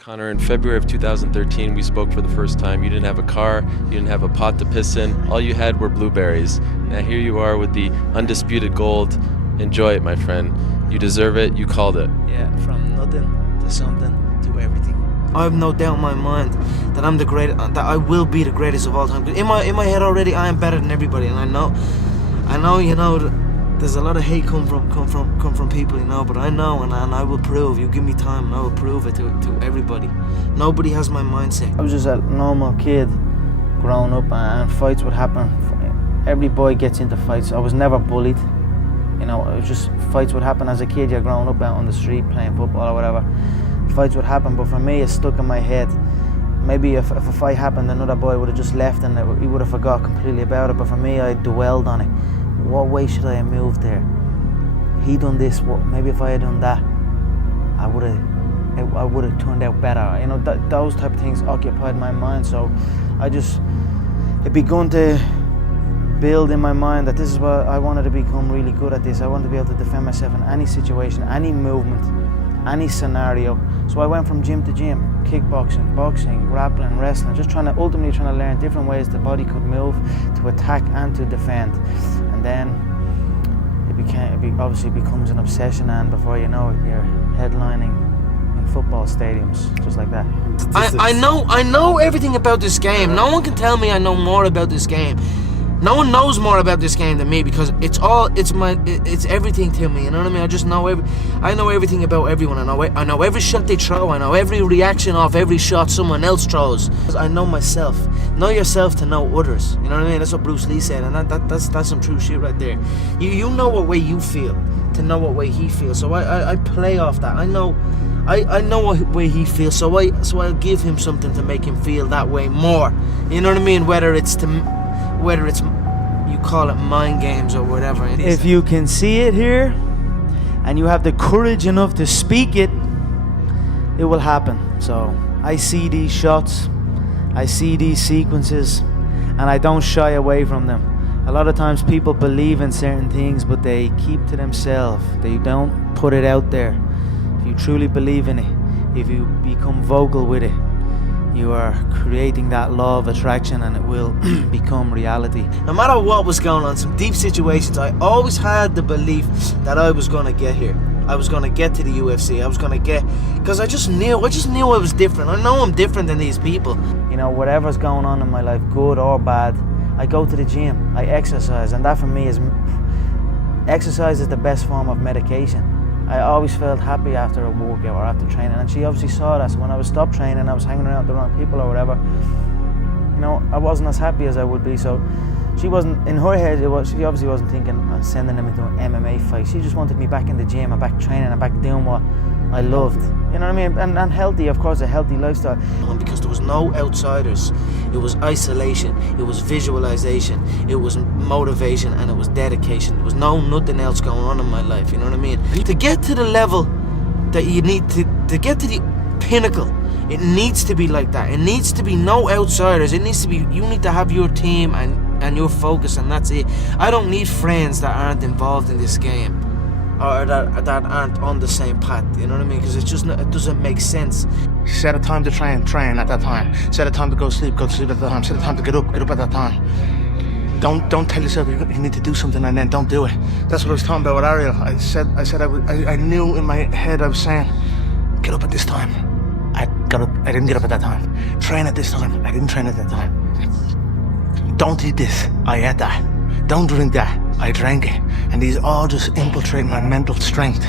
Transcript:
Conor, in February of 2013, we spoke for the first time. You didn't have a car, you didn't have a pot to piss in, all you had were blueberries. Now here you are with the undisputed gold. Enjoy it, my friend. You deserve it, you called it. Yeah, from nothing to something to everything. I have no doubt in my mind that I'm the greatest, that I will be the greatest of all time. In my head already, I am better than everybody, and I know, you know, there's a lot of hate come from people, you know, but I know, and I will prove. You give me time, and I will prove it to everybody. Nobody has my mindset. I was just a normal kid growing up, and fights would happen. Every boy gets into fights. I was never bullied. You know, it was just fights would happen as a kid. You're growing up out on the street playing football or whatever. Fights would happen, but for me, it's stuck in my head. Maybe if a fight happened, another boy would have just left and he would have forgot completely about it. But for me, I dwelled on it. What way should I have moved there? He done this. What? Maybe if I had done that, I would have turned out better. You know, those type of things occupied my mind. So it begun to build in my mind that this is what I wanted to become really good at. This I wanted to be able to defend myself in any situation, any movement, any scenario. So I went from gym to gym, kickboxing, boxing, grappling, wrestling, just ultimately trying to learn different ways the body could move to attack and to defend. And then it obviously becomes an obsession, and before you know it, you're headlining in football stadiums, just like that. I know everything about this game. No one can tell me I know more about this game. No one knows more about this game than me, because it's everything to me. You know what I mean? I know everything about everyone. I know every shot they throw. I know every reaction off every shot someone else throws. I know myself. Know yourself to know others. You know what I mean? That's what Bruce Lee said, and that's some true shit right there. You know what way you feel to know what way he feels. So I play off that. I know what way he feels. So I'll give him something to make him feel that way more. You know what I mean? Whether it's you call it mind games or whatever it is. If you can see it here and you have the courage enough to speak it, it will happen. So I see these shots, I see these sequences, and I don't shy away from them. A lot of times people believe in certain things, but they keep to themselves. They don't put it out there. If you truly believe in it, if you become vocal with it, you are creating that law of attraction, and it will become reality. No matter what was going on, some deep situations, I always had the belief that I was going to get here. I was going to get to the UFC. I was going to get, because I just knew I was different. I know I'm different than these people. You know, whatever's going on in my life, good or bad, I go to the gym, I exercise, and that for me is, exercise is the best form of medication. I always felt happy after a workout or after training, and she obviously saw that. So when I was stopped training, I was hanging around with the wrong people or whatever, you know, I wasn't as happy as I would be. So she wasn't, in her head, she obviously wasn't thinking of sending them into an MMA fight. She just wanted me back in the gym and back training and back doing what I loved. You know what I mean? And healthy, of course, a healthy lifestyle. Because there was no outsiders. It was isolation, it was visualization, it was motivation, and it was dedication. There was nothing else going on in my life, you know what I mean? To get to the level that you need to get to the pinnacle, it needs to be like that. It needs to be no outsiders. It needs to be, you need to have your team and your focus, and that's it. I don't need friends that aren't involved in this game, or that aren't on the same path, you know what I mean? Because it doesn't make sense. Set a time to train at that time. Set a time to go to sleep at that time. Set a time to get up at that time. Don't tell yourself you need to do something and then don't do it. That's what I was talking about with Ariel. I knew in my head I was saying, get up at this time. I didn't get up at that time. Train at this time. I didn't train at that time. Don't eat this. I ate that. Don't drink that. I drank it. And these all just infiltrate my mental strength.